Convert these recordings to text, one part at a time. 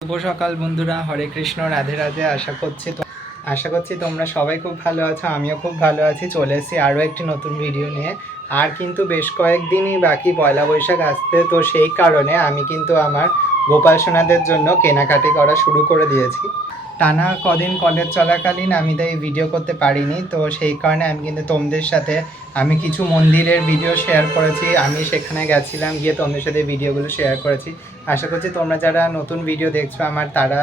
শুভ সকাল বন্ধুরা, হরে কৃষ্ণ, রাধে রাধে। আশা করছি তো- আশা করছি তোমরা সবাই খুব ভালো আছো, আমিও খুব ভালো আছি। চলে এসেছি আরও একটি নতুন ভিডিও নিয়ে। আর কিন্তু বেশ কয়েকদিনই বাকি পয়লা বৈশাখ আসতে তো সেই কারণে আমি কিন্তু আমার গোপাল সোনাদের জন্য কেনাকাটি করা শুরু করে দিয়েছি। টানা কদিন কলেজ চলাকালীন আমি তাই ভিডিও করতে পারিনি, তো সেই কারণে আমি কিন্তু তোমাদের সাথে আমি কিছু মন্দিরের ভিডিও শেয়ার করেছি। আমি সেখানে গেছিলাম, গিয়ে তোমাদের সাথে ভিডিওগুলো শেয়ার করেছি। আশা করছি তোমরা যারা নতুন ভিডিও দেখছ আমার, তারা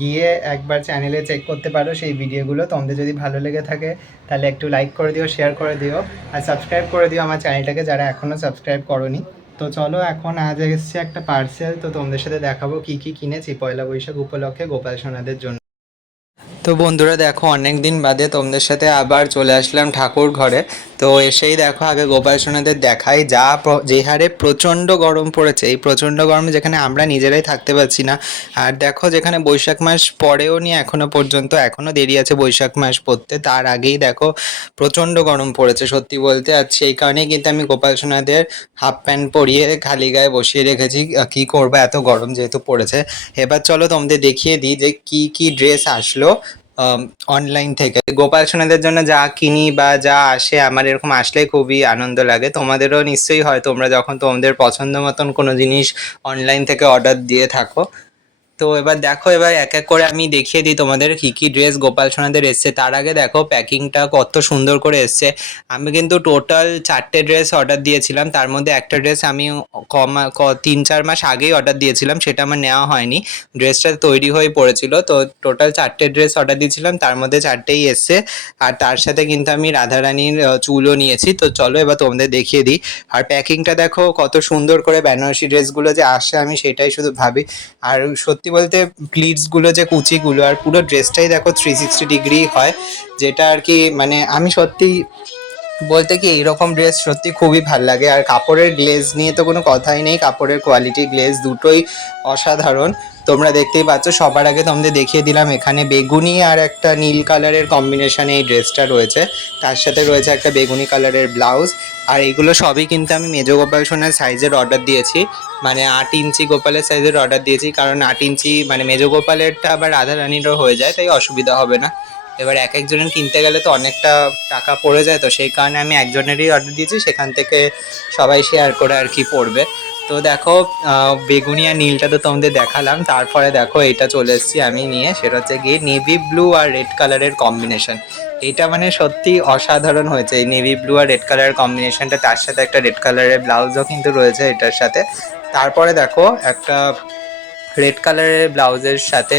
গিয়ে একবার চ্যানেলে চেক করতে পারো সেই ভিডিওগুলো তোমাদের যদি ভালো লেগে থাকে, তাহলে একটু লাইক করে দিও শেয়ার করে দিও। আর সাবস্ক্রাইব করে দিও আমার চ্যানেলটাকে যারা এখনও সাবস্ক্রাইব করনি। তো চলো এখন আজ এসেছে একটা পার্সেল তো তোমাদের সাথে দেখাবো কি কি কিনেছি পয়লা বৈশাখ উপলক্ষে গোপাল সোনাদের জন্য। তো বন্ধুরা দেখো অনেক দিন বাদে তোমাদের সাথে আবার চলে আসলাম ঠাকুর ঘরে তো এসেই দেখো, আগে গোপাল সোনাদের দেখাই যা যে হারে প্রচণ্ড গরম পড়েছে। এই প্রচণ্ড গরমে যেখানে আমরা নিজেরাই থাকতে পারছি না। আর দেখো, যেখানে বৈশাখ মাস পরেও নি এখনও পর্যন্ত, এখনও দেরি আছে বৈশাখ মাস পড়তে। তার আগেই দেখো, প্রচণ্ড গরম পড়েছে সত্যি বলতে। আর সেই কারণেই কিন্তু আমি গোপাল সোনাদের হাফ প্যান্ট পরিয়ে খালি গায়ে বসিয়ে রেখেছি কি করব, এত গরম যেহেতু পড়েছে। এবার চলো তোমাদের দেখিয়ে দিই যে কি কি ড্রেস আসলো। অনলাইন থেকে। গোপাল সোনাদের জন্য যা কিনি বা যা আসে, আমার এরকম আসলে খুবই আনন্দ লাগে। তোমাদেরও নিশ্চয়ই হয় তোমরা যখন তোমাদের পছন্দ মতন কোনো জিনিস অনলাইন থেকে অর্ডার দিয়ে থাকো। তো এবার দেখো, এবার এক এক করে আমি দেখিয়ে দিই তোমাদের কি কি ড্রেস গোপাল সোনাদের এসছে। তার আগে দেখো প্যাকিংটা কত সুন্দর করে এসছে। আমি কিন্তু টোটাল চারটে ড্রেস অর্ডার দিয়েছিলাম। তার মধ্যে একটা ড্রেস আমি কমা তিন, চার মাস আগেই অর্ডার দিয়েছিলাম। সেটা আমার নেওয়া হয়নি। ড্রেসটা তৈরি হয়ে পড়েছিল। তো টোটাল চারটে ড্রেস অর্ডার দিয়েছিলাম। তার মধ্যে চারটেই এসছে। আর তার সাথে কিন্তু আমি রাধারানীর চুলও নিয়েছি। তো চলো এবার তোমাদের দেখিয়ে দিই। আর প্যাকিংটা দেখো, কত সুন্দর করে বেনারসি ড্রেসগুলো যে আসে, আমি সেটাই শুধু ভাবি। আর সত্যি বলতে প্লিটসগুলো যে কুচিগুলো আর পুরো ড্রেসটাই দেখো থ্রি সিক্সটি ডিগ্রি হয়, যেটা আর কি মানে আমি সত্যি বলতে কি, এইরকম ড্রেস সত্যি খুবই ভালো লাগে। আর কাপড়ের গ্লেজ নিয়ে তো কোনো কথাই নেই, কাপড়ের কোয়ালিটি গ্লেজ দুটোই অসাধারণ। তোমরা দেখতেই পাচ্ছ, সবার আগে তোমাদের দেখিয়ে দিলাম, এখানে বেগুনি আর একটা নীল কালারের কম্বিনেশনে এই ড্রেসটা রয়েছে। তার সাথে রয়েছে একটা বেগুনি কালারের ব্লাউজ আর এগুলো সবই কিন্তু আমি মেজো গোপাল সোনার সাইজের অর্ডার দিয়েছি। মানে আট ইঞ্চি গোপালের সাইজের অর্ডার দিয়েছি, কারণ আট ইঞ্চি মানে মেজো গোপালেরটা আবার রাধা রানীরও হয়ে যায়, তাই অসুবিধা হবে না। এবার এক একজনের কিনতে গেলে তো অনেকটা টাকা পড়ে যায়, তো সেই কারণে আমি একজনেরই অর্ডার দিয়েছি, সেখান থেকে সবাই শেয়ার করে আর কি পড়বে। তো দেখো বেগুনি আর নীলটা তো তোমাদের দেখালাম, তারপরে দেখো এটা চলে এসেছি আমি নিয়ে, সেটা হচ্ছে গিয়ে নেভি ব্লু আর রেড কালারের কম্বিনেশন এটা মানে সত্যি অসাধারণ হয়েছে, এই নেভি ব্লু আর রেড কালারের কম্বিনেশনটা তার সাথে একটা রেড কালারের ব্লাউজও কিন্তু রয়েছে এটার সাথে। তারপরে দেখো, একটা রেড কালারের ব্লাউজের সাথে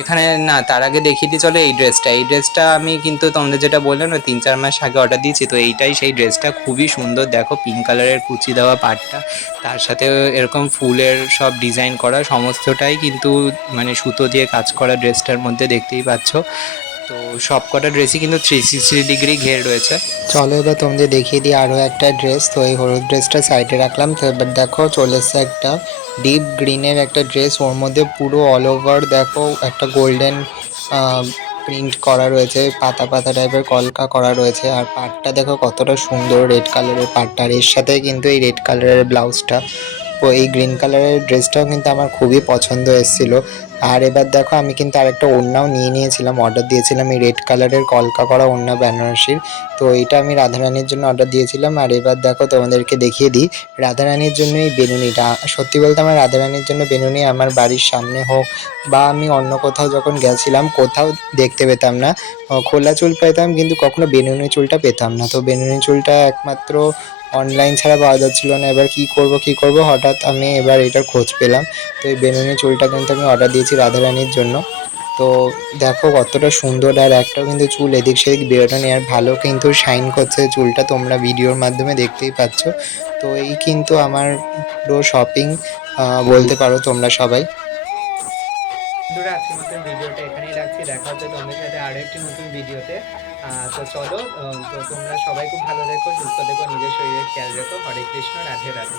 এখানে না, তার আগে দেখিয়ে দিই চলো এই ড্রেসটা এই ড্রেসটা আমি কিন্তু তোমাদের যেটা বললাম না, তিন চার মাস আগে অর্ডার দিয়েছি, তো এইটাই সেই ড্রেসটা খুবই সুন্দর, দেখো পিঙ্ক কালারের কুচি দেওয়া পাটটা তার সাথে এরকম ফুলের সব ডিজাইন করা, সমস্তটাই কিন্তু মানে সুতো দিয়ে কাজ করা ড্রেসটার মধ্যে দেখতেই পাচ্ছ। তো সব কটা ড্রেসই কিন্তু থ্রি সিক্সটি ডিগ্রি ঘের রয়েছে। চলো এবার তোমাদের দেখিয়ে দিই আরও একটা ড্রেস তো এই হলুদ ড্রেসটা সাইডে রাখলাম। তো এবার দেখো চলে এসছে একটা ডিপ গ্রিনের একটা ড্রেস ওর মধ্যে পুরো অল ওভার দেখো একটা গোল্ডেন প্রিন্ট করা রয়েছে। পাতা পাতা টাইপের কলকা করা রয়েছে। আর পাটটা দেখো কতটা সুন্দর রেড কালারের পাটটা আর এর সাথে কিন্তু এই রেড কালারের ব্লাউজটা তো এই গ্রিন কালারের ড্রেসটাও কিন্তু আমার খুবই পছন্দ এসেছিল। আর এবার দেখো, আমি কিন্তু আরেকটা ওড়নাও নিয়ে নিয়েছিলাম অর্ডার দিয়েছিলাম এই রেড কালারের কলকা করা ওড়না বেনারসির। তো এটা আমি রাধারানীর জন্য অর্ডার দিয়েছিলাম, আর এবার দেখো তোমাদেরকে দেখিয়ে দিই, রাধারানীর জন্য এই বেনুনিটা। সত্যি বলতে আমার রাধারানীর জন্য বেনুনি আমার বাড়ির সামনে হোক, বা আমি অন্য কোথাও যখন গেছিলাম, কোথাও দেখতে পেতাম না। খোলা চুল পেতাম কিন্তু কখনো বেনুনি চুলটা পেতাম না। তো বেনুনি চুলটা একমাত্র অনলাইন ছাড়া পাওয়া যাচ্ছিল না। এবার কি করব কি করব? হঠাৎ আমি এবার এটার খোঁজ পেলাম। তো এই বেনুনি চুলটা কিন্তু আমি অর্ডার দিয়েছি রাধারানীর জন্য। তো দেখো কতটা সুন্দর। আর একটাও কিন্তু চুল এদিক সেদিক বেরোটা নেই। আর ভালো কিন্তু শাইন করছে চুলটা। তোমরা ভিডিওর মাধ্যমে দেখতেই পাচ্ছ। তো এই কিন্তু আমার পুরো শপিং বলতে পারো তোমরা সবাই। ভিডিওটা এখানেই রাখছি। দেখা হচ্ছে তোমাদের সাথে আরও একটি নতুন ভিডিওতে। তো চলো তো তোমরা সবাই খুব ভালো রেখো সুস্থ দেখো, নিজের শরীরের খেয়াল রেখো। হরে কৃষ্ণ, রাধে রাধে।